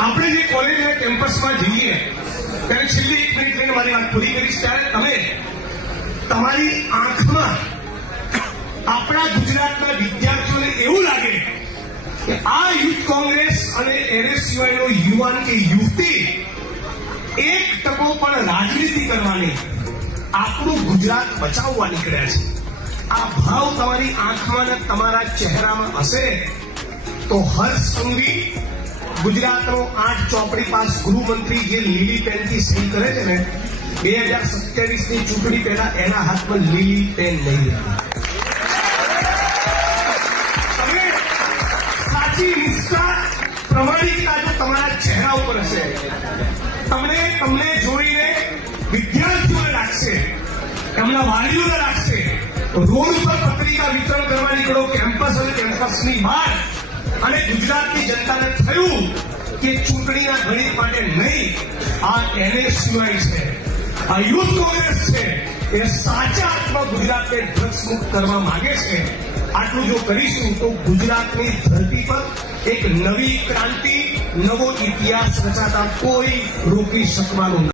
આપણે જે કોલેજના કેમ્પસમાં જઈએ ત્યારે છેલ્લી 1 મિનિટ લઈને મારી વાત પૂરી કરીશ ત્યારે તમે તમારી આંખમાં આપણા ગુજરાતના વિદ્યાર્થીઓને એવું લાગે કે આ યુથ કોંગ્રેસ અને એનએસયુઆઈનો યુવાન કે યુવતી એક ટકો પણ રાજનીતિ કરવાની આપણું ગુજરાત બચાવવા નીકળ્યા છે. આ ભાવ તમારી આંખમાં ને તમારા ચહેરામાં હશે તો હર્ષ સંઘવી ગુજરાતનો 8 ચોપડી પાસ ગૃહમંત્રી જે લીલી પેનથી સહી કરે છે ને 2027ની ચૂંટણી પહેલા એના હાથમાં લીલી પેન નહીં રહે. તમે સાચી નિષ્ઠા પ્રમાણિકતા જો તમારા ચહેરા ઉપર હશે તમને જોઈને વિદ્યાર્થીઓને લાગશે, એમના વાલીઓને લાગશે, રોડ ઉપર પત્રિકા વિતરણ કરવા નીકળો કેમ્પસ અને કેમ્પસની બહાર અને ગુજરાતની જનતાને થયું કે ચૂંટણીના ગણિત માટે નહીં, આ એનએસયુઆઈ છે, આ યુથ કોંગ્રેસ છે, એ સાચા અર્થમાં ગુજરાતને ડ્રગ્સ મુક્ત કરવા માંગે છે. આટલું જો કરીશું તો ગુજરાતની ધરતી પર એક નવી ક્રાંતિ, નવો ઇતિહાસ રચાતા કોઈ રોકી શકવાનું નથી.